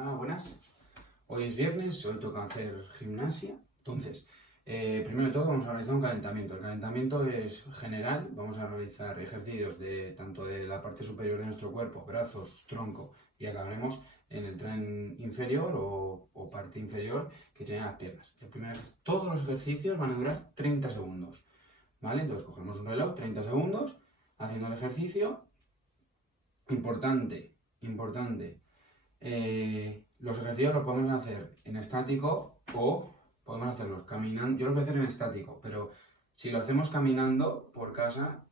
Hola, buenas. Hoy es viernes, hoy toca hacer gimnasia. Entonces, primero de todo vamos a realizar un calentamiento. El calentamiento es general, vamos a realizar ejercicios tanto de la parte superior de nuestro cuerpo, brazos, tronco, y acabaremos en el tren inferior o parte inferior que tiene las piernas. Todos los ejercicios van a durar 30 segundos. ¿Vale? Entonces cogemos un reloj, 30 segundos, haciendo el ejercicio. Importante. Los ejercicios los podemos hacer en estático o podemos hacerlos caminando. Yo los voy a hacer en estático, pero si lo hacemos caminando por casa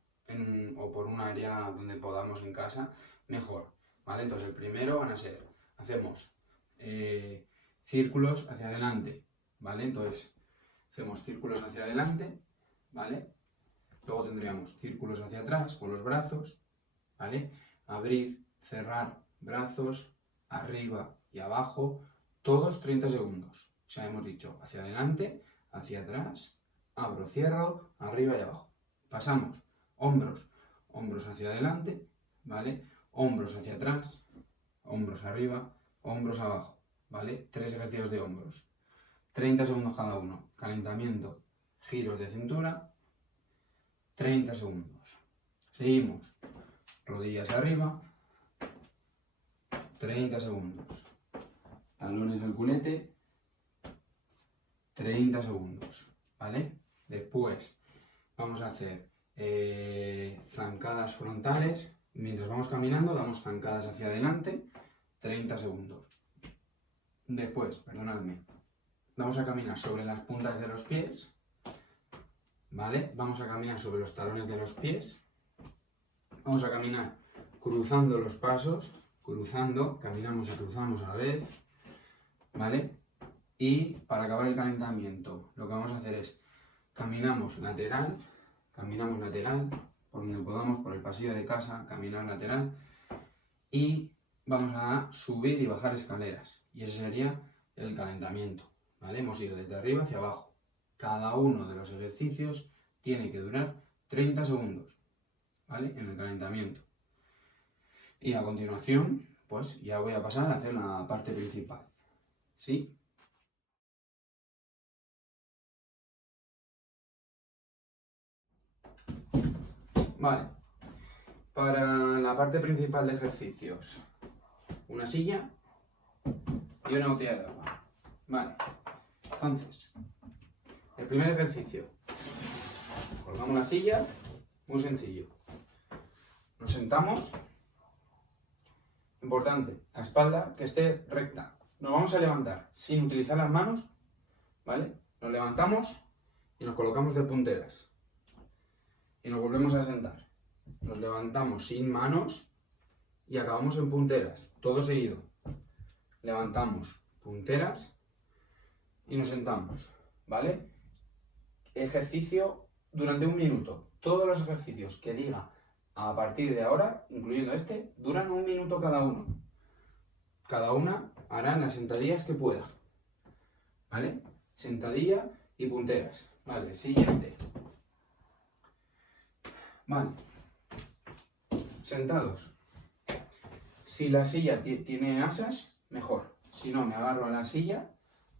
o por un área donde podamos en casa, mejor. ¿Vale? Entonces el primero van a ser, hacemos círculos hacia adelante, ¿vale? Entonces hacemos círculos hacia adelante, ¿vale? Luego tendríamos círculos hacia atrás con los brazos, ¿vale? Abrir, cerrar brazos, arriba y abajo, todos 30 segundos. O sea, hemos dicho hacia adelante, hacia atrás, abro, cierro, arriba y abajo. Pasamos, hombros hacia adelante, ¿vale? Hombros hacia atrás, hombros arriba, hombros abajo, ¿vale? 3 ejercicios de hombros. 30 segundos cada uno. Calentamiento, giros de cintura, 30 segundos. Seguimos. Rodillas arriba, 30 segundos. Talones al culete, 30 segundos. ¿Vale? Después vamos a hacer zancadas frontales. Mientras vamos caminando, damos zancadas hacia adelante, 30 segundos. Después, perdonadme, vamos a caminar sobre las puntas de los pies. ¿Vale? Vamos a caminar sobre los talones de los pies. Vamos a caminar cruzando los pasos, caminamos y cruzamos a la vez, ¿vale? Y para acabar el calentamiento, lo que vamos a hacer es caminamos lateral, por donde podamos, por el pasillo de casa, caminar lateral, y vamos a subir y bajar escaleras, y ese sería el calentamiento, ¿vale? Hemos ido desde arriba hacia abajo. Cada uno de los ejercicios tiene que durar 30 segundos. ¿Vale? En el calentamiento. Y a continuación, pues ya voy a pasar a hacer la parte principal. ¿Sí? Vale. Para la parte principal de ejercicios, una silla y una botella de agua. Vale. Entonces, el primer ejercicio. Colgamos la silla, muy sencillo. Nos sentamos. Importante, la espalda que esté recta. Nos vamos a levantar sin utilizar las manos, ¿vale? Nos levantamos y nos colocamos de punteras. Y nos volvemos a sentar. Nos levantamos sin manos y acabamos en punteras, todo seguido. Levantamos punteras y nos sentamos, ¿vale? Ejercicio durante 1 minuto. Todos los ejercicios que diga a partir de ahora, incluyendo este, duran 1 minuto cada uno. Cada una hará las sentadillas que pueda. ¿Vale? Sentadilla y punteras. Vale, siguiente. Vale. Sentados. Si la silla tiene asas, mejor. Si no, me agarro a la silla,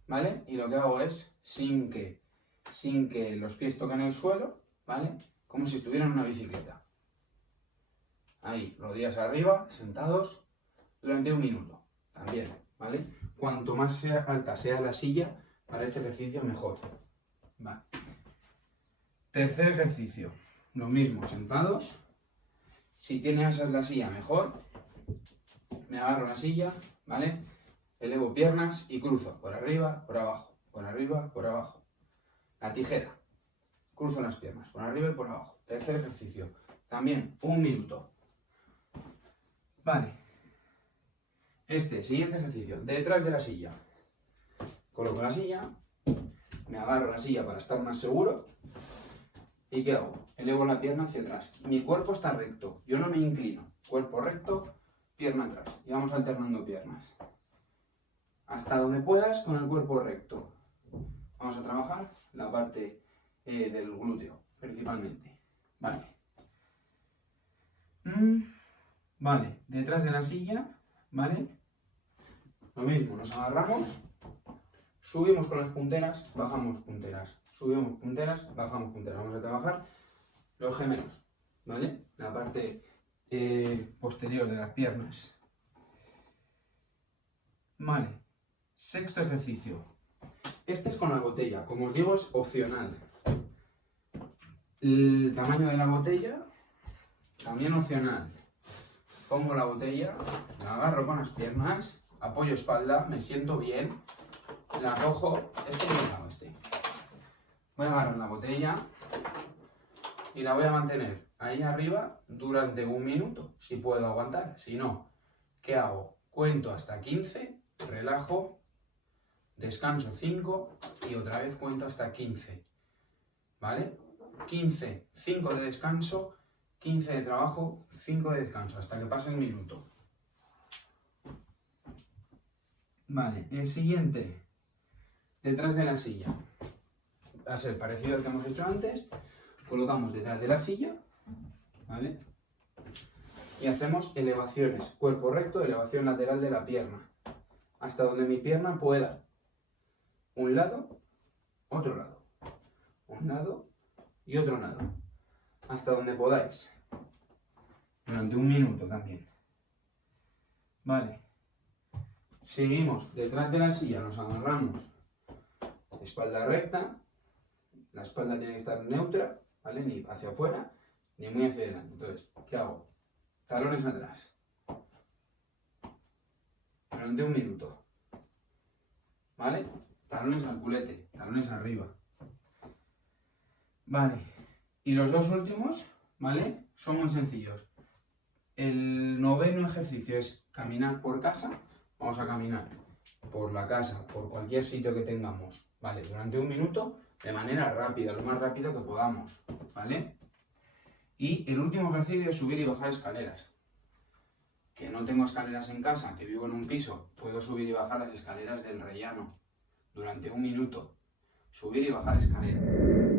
¿vale? Y lo que hago es, sin que los pies toquen el suelo, ¿vale? Como si estuvieran en una bicicleta. Ahí, rodillas arriba, sentados, durante 1 minuto. También, ¿vale? Cuanto más alta sea la silla, para este ejercicio mejor. Vale. Tercer ejercicio. Lo mismo, sentados. Si tiene asas la silla, mejor. Me agarro la silla, ¿vale? Elevo piernas y cruzo por arriba, por abajo, por arriba, por abajo. La tijera. Cruzo las piernas, por arriba y por abajo. Tercer ejercicio. También 1 minuto. Vale. Siguiente ejercicio. Detrás de la silla. Coloco la silla. Me agarro la silla para estar más seguro. ¿Y qué hago? Elevo la pierna hacia atrás. Mi cuerpo está recto. Yo no me inclino. Cuerpo recto, pierna atrás. Y vamos alternando piernas. Hasta donde puedas con el cuerpo recto. Vamos a trabajar la parte del glúteo, principalmente. Vale. Vale, detrás de la silla, ¿vale? Lo mismo, nos agarramos, subimos con las punteras, bajamos punteras, subimos punteras, bajamos punteras. Vamos a trabajar los gemelos, ¿vale? La parte posterior de las piernas. Vale, sexto ejercicio. Este es con la botella, como os digo, es opcional. El tamaño de la botella, también opcional. Pongo la botella, la agarro con las piernas, apoyo espalda, me siento bien, la cojo, esto es lo que hago este. Voy a agarrar la botella y la voy a mantener ahí arriba durante 1 minuto, si puedo aguantar. Si no, ¿qué hago? Cuento hasta 15, relajo, descanso 5 y otra vez cuento hasta 15, ¿vale? 15, 5 de descanso, 15 de trabajo, 5 de descanso, hasta que pase el minuto. Vale, el siguiente, detrás de la silla. Va a ser parecido al que hemos hecho antes. Colocamos detrás de la silla, ¿vale? Y hacemos elevaciones, cuerpo recto, elevación lateral de la pierna, hasta donde mi pierna pueda. Un lado, otro lado. Un lado y otro lado. Hasta donde podáis. Durante 1 minuto también. Vale. Seguimos detrás de la silla, nos agarramos. Espalda recta. La espalda tiene que estar neutra, ¿vale? Ni hacia afuera, ni muy hacia adelante. Entonces, ¿qué hago? Talones atrás. Durante 1 minuto. ¿Vale? Talones al culete, talones arriba. Vale. Y los dos últimos, ¿vale? Son muy sencillos. El 9º ejercicio es caminar por casa. Vamos a caminar por la casa, por cualquier sitio que tengamos, ¿vale? Durante 1 minuto, de manera rápida, lo más rápido que podamos, ¿vale? Y el último ejercicio es subir y bajar escaleras. Que no tengo escaleras en casa, que vivo en un piso, puedo subir y bajar las escaleras del rellano durante 1 minuto. Subir y bajar escaleras.